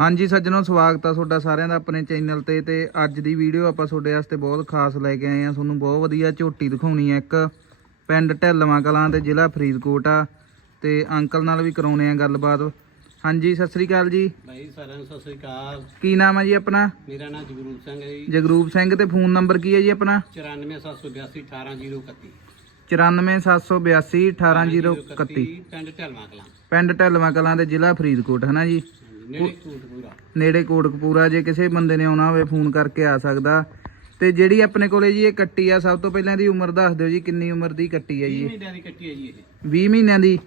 ਹਾਂਜੀ ਸੱਜਣੋ ਸਵਾਗਤ ਆ ਤੁਹਾਡਾ ਸਾਰਿਆਂ ਦਾ ਆਪਣੇ ਚੈਨਲ ਤੇ ਤੇ ਅੱਜ ਦੀ ਵੀਡੀਓ ਆਪਾਂ ਤੁਹਾਡੇ ਵਾਸਤੇ ਬਹੁਤ ਖਾਸ ਲੈ ਕੇ ਆਏ ਆ। ਤੁਹਾਨੂੰ ਬਹੁਤ ਵਧੀਆ ਝੋਟੀ ਦਿਖਾਉਣੀ ਆ ਇੱਕ। ਪਿੰਡ ਢਿੱਲਵਾਂ ਕਲਾਂ ਤੇ ਜ਼ਿਲ੍ਹਾ ਫਰੀਦਕੋਟ ਆ ਤੇ ਅੰਕਲ ਨਾਲ ਵੀ ਕਰਾਉਣੇ ਆ ਗੱਲਬਾਤ। ਹਾਂਜੀ ਸਤਿ ਸ੍ਰੀ ਅਕਾਲ ਜੀ। ਭਾਈ ਸਾਰਿਆਂ ਨੂੰ ਸਤਿ ਸ੍ਰੀ ਅਕਾਲ। ਕੀ ਨਾਮ ਆ ਜੀ ਆਪਣਾ? ਮੇਰਾ ਨਾਮ ਜਗਰੂਪ ਸਿੰਘ ਹੈ ਜੀ। ਜਗਰੂਪ ਸਿੰਘ ਤੇ ਫੋਨ ਨੰਬਰ ਕੀ ਹੈ ਜੀ ਆਪਣਾ? 94782 18031 94782 18031 ਪਿੰਡ ਢਲਵਾ ਕਲਾਂ। ਪਿੰਡ ਢਿੱਲਵਾਂ ਕਲਾਂ ਤੇ ਜ਼ਿਲ੍ਹਾ ਫਰੀਦਕੋਟ ਹੈ ਨਾ ਜੀ? ਨੇੜੇ ਕੋਟਕਪੂਰਾ ਜੇ ਕਿਸੇ ਬੰਦੇ ਨੇ ਆਉਣਾ ਹੋਵੇ ਫੋਨ ਕਰਕੇ ਆ ਸਕਦਾ। ਤੇ ਜਿਹੜੀ ਆਪਣੇ ਕੋਲੇ ਜੀ ਇਹ ਕੱਟੀ ਆ ਸਭ ਤੋਂ ਪਹਿਲਾਂ ਦੀ ਉਮਰ ਦੱਸ ਦਿਓ ਜੀ ਕਿੰਨੀ ਉਮਰ ਦੀ ਕੱਟੀ ਆ ਜੀ 20 ਮਹੀਨਿਆਂ ਦੀ ਕੱਟੀ ਹੈ ਜੀ ਇਹ। 20 ਮਹੀਨਿਆਂ ਦੀ?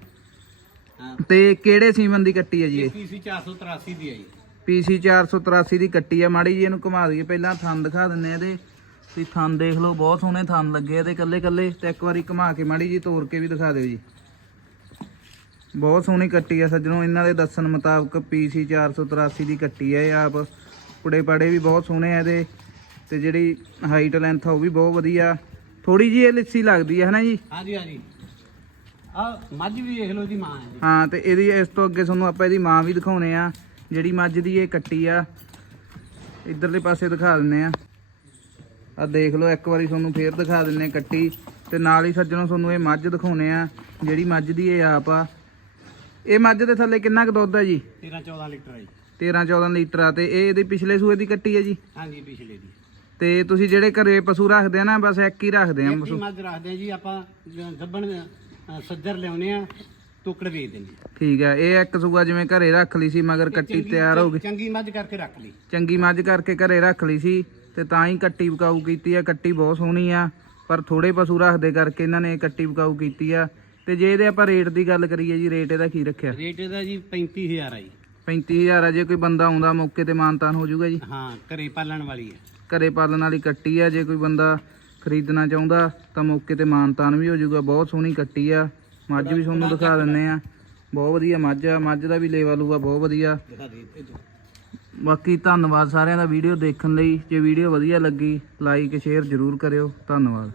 ਤੇ ਕਿਹੜੇ ਸੀਮਨ ਦੀ ਕੱਟੀ ਆ ਜੀ ਇਹ? ਪੀਸੀ 483 ਦੀ ਹੈ ਜੀ। ਪੀਸੀ 483 ਦੀ ਕੱਟੀ ਆ। ਮਾੜੀ ਜੀ ਇਹਨੂੰ ਘੁਮਾ ਦਈਏ ਪਹਿਲਾਂ ਥਣ ਦਿਖਾ ਦਿੰਨੇ ਆ ਇਹਦੇ। ਤੁਸੀਂ ਥਣ ਦੇਖ ਲਓ ਬਹੁਤ ਸੋਹਣੇ ਥਣ ਲੱਗੇ ਆ ਇਹਦੇ ਕੱਲੇ ਕੱਲੇ ਤੇ ਇੱਕ ਵਾਰੀ ਘੁਮਾ ਕੇ ਮਾੜੀ ਜੀ ਤੋੜ ਕੇ ਵੀ ਦਿਖਾ ਦਿਓ ਜੀ। ਬਹੁਤ ਸੋਹਣੀ ਕੱਟੀ ਆ ਸੱਜਣੋ ਇਹਨਾਂ ਦੇ ਦੱਸਣ ਮੁਤਾਬਕ ਪੀਸੀ 483 ਦੀ ਕੱਟੀ ਆ ਇਹ ਆਪ। ਕੁੜੇ ਪਾੜੇ ਵੀ ਬਹੁਤ ਸੋਹਣੇ ਆ ਇਹਦੇ ਤੇ ਜਿਹੜੀ ਹਾਈਟ ਲੈਂਥ ਆ ਉਹ ਵੀ ਬਹੁਤ ਵਧੀਆ। ਥੋੜੀ ਜੀ ਇਹ ਲਿੱਸੀ ਲੱਗਦੀ ਹੈ ਹਨਾ ਜੀ? ਹਾਂਜੀ ਹਾਂਜੀ। ਆ ਮੱਝ ਵੀ ਦੇਖ ਲਓ ਦੀ ਮਾਂ ਹੈ ਜੀ। ਹਾਂ ਤੇ ਇਹਦੀ ਇਸ ਤੋਂ ਅੱਗੇ ਤੁਹਾਨੂੰ ਆਪਾਂ ਇਹਦੀ ਮਾਂ ਵੀ ਦਿਖਾਉਣੇ ਆ ਜਿਹੜੀ ਮੱਝ ਦੀ ਇਹ ਕੱਟੀ ਆ। ਇਧਰਲੇ ਪਾਸੇ ਦਿਖਾ ਦਿੰਨੇ ਆ। ਆ ਦੇਖ ਲਓ ਇੱਕ ਵਾਰੀ ਤੁਹਾਨੂੰ ਫੇਰ ਦਿਖਾ ਦਿੰਨੇ ਕੱਟੀ। ਤੇ ਨਾਲ ਹੀ ਸੱਜਣੋ ਤੁਹਾਨੂੰ ਇਹ ਮੱਝ ਦਿਖਾਉਣੇ ਆ ਜਿਹੜੀ ਮੱਝ ਦੀ ਇਹ ਆਪ ਆ। ਇਹ ਮੱਝ ਦੇ ਥੱਲੇ ਕਿੰਨਾ ਕੁ ਦੁੱਧ ਆ ਜੀ? 13 14 ਲੀਟਰ ਹੈ ਜੀ। 13 14 ਲੀਟਰ ਆ ਤੇ ਇਹ ਇਹਦੇ ਪਿਛਲੇ ਸੂਏ ਦੀ ਕੱਟੀ ਆ ਜੀ? ਹਾਂਜੀ ਪਿਛਲੇ ਦੀ। ਤੇ ਤੁਸੀਂ ਜਿਹੜੇ ਘਰੇ ਪਸ਼ੂ ਰੱਖਦੇ ਆ ਨਾ ਬਸ ਇੱਕ ਹੀ ਰੱਖਦੇ ਆ ਹੀ ਪਸ਼ੂ ਮੱਝ ਰੱਖਦੇ ਆ ਜੀ ਆਪਾਂ ਅ, ਸੱਜਰ ਲਿਆਉਨੇ ਆ ਟੁਕੜ ਵੇਚ ਦਿੰਦੇ ਆ। ਠੀਕ ਆ ਇਹ ਇੱਕ ਸੂਆ ਜਿਵੇਂ ਘਰੇ ਰੱਖ ਲਈ ਸੀ ਮਗਰ ਕੱਟੀ ਤਿਆਰ ਹੋ ਗਈ। ਚੰਗੀ ਮੱਝ ਕਰਕੇ ਰੱਖ ਲਈ। ਚੰਗੀ ਮੱਝ ਕਰਕੇ ਘਰੇ ਰੱਖ ਲਈ ਸੀ ਤੇ ਤਾਂ ਹੀ ਕੱਟੀ ਵਿਕਾਊ ਕੀਤੀ ਆ ਕੱਟੀ ਬਹੁਤ ਸੋਹਣੀ ਆ ਪਰ ਥੋੜੇ ਪਸ਼ੂ ਰੱਖਦੇ ਕਰਕੇ ਇਹਨਾਂ ਨੇ ਕੱਟੀ ਵਿਕਾਊ ਕੀਤੀ ਆ। ਤੇ ਜੇ ਇਹਦੇ ਆਪਾਂ ਰੇਟ ਦੀ ਗੱਲ ਕਰੀਏ ਜੀ ਰੇਟ ਇਹਦਾ ਕੀ ਰੱਖਿਆ? ਰੇਟ ਇਹਦਾ ਜੀ 35000 ਆ ਜੀ। 35000 ਆ ਜੇ ਕੋਈ ਬੰਦਾ ਆਉਂਦਾ ਮੌਕੇ ਤੇ ਮਾਨਤਾਨ ਹੋ ਜਾਊਗਾ ਜੀ। ਹਾਂ ਘਰੇ ਪਾਲਣ ਵਾਲੀ ਹੈ। ਘਰੇ ਪਾਲਣ ਵਾਲੀ ਕੱਟੀ ਆ ਜੇ ਕੋਈ ਬੰਦਾ ਖਰੀਦਣਾ ਚਾਹੁੰਦਾ ਤਾਂ ਮੌਕੇ ਤੇ ਮਾਨਤਾਨ ਵੀ ਹੋ ਜਾਊਗਾ ਬਹੁਤ ਸੋਹਣੀ ਕੱਟੀ ਆ। ਮੱਝ ਵੀ ਤੁਹਾਨੂੰ ਦਿਖਾ ਦਿੰਨੇ ਆ। ਬਹੁਤ ਵਧੀਆ ਮੱਝ ਆ ਮੱਝ ਦਾ ਵੀ ਲੇਵਾ ਲੂਗਾ ਬਹੁਤ ਵਧੀਆ। ਬਾਕੀ ਧੰਨਵਾਦ ਸਾਰਿਆਂ ਦਾ ਵੀਡੀਓ ਦੇਖਣ ਲਈ। ਜੇ ਵੀਡੀਓ ਵਧੀਆ ਲੱਗੀ ਲਾਈਕ ਸ਼ੇਅਰ ਜ਼ਰੂਰ ਕਰਿਓ। ਧੰਨਵਾਦ।